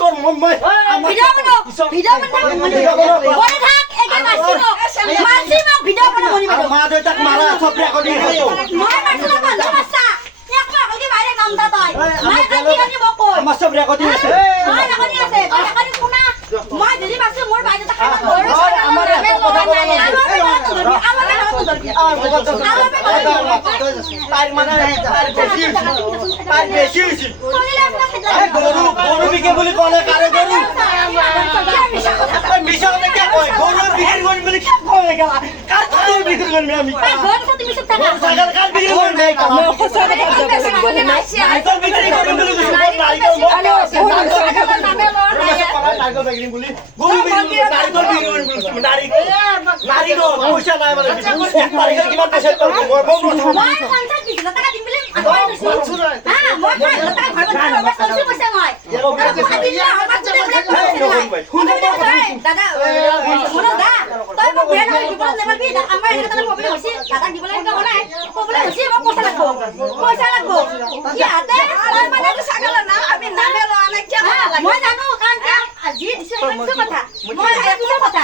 তোর মই ভিডিও বনাও বলে থাক একে মারছি মোক ভিডিও বনাও মনি বনাও মা দেউতাক মারা সব রেকর্ডিং হতো মই মারছি না বন্ধ বাচ্চা এক মাস আগে বাইরে কামটা তাই মই কাটি কাটি মোক কই আমার সব রেকর্ডিং আছে মই রেকর্ডিং আছে তুই রেকর্ডিং শুনা মই যদি মারছি মোর বাইরে তা খানা ধরে আমার তার মানে তার বেশি হইছে গরু বিকে বলি কোনে কারে গরু মিশা কথা কে কয় গরু বিক্রি করি বলি কে কয় গা কার গরু বিক্রি করি আমি ঘর সাথে মিশে থাকা সাগর কার বিক্রি করি নাই কাম খসা কথা বলে না আইতো বিক্রি করি বলি কিছু বল নাই গো নারকেল বিক্রি বলি গরু বিক্রি নারকেল বিক্রি করি বলি নারী নারী গো পয়সা নাই মানে এক তারিখে কিমান পয়সা করব মই 50 দিছিল টাকা দিম বলে হ্যাঁ মই 50 টাকা ঘর বানাবো বাস করছি পয়সা নয় দাদা মনো দা তাই মোক বেয়া লাগে দিব নেবাবি আমার এটা তাহলে প্রবলেম হইছে দাদা দিব লাগে কেন নাই প্রবলেম হইছে মোক পয়সা লাগবো কি আতে আর মানে ছাগল না আমি নামে লো আনা কি মই জানো কারণ আজি দিছে কথা মই একটা কথা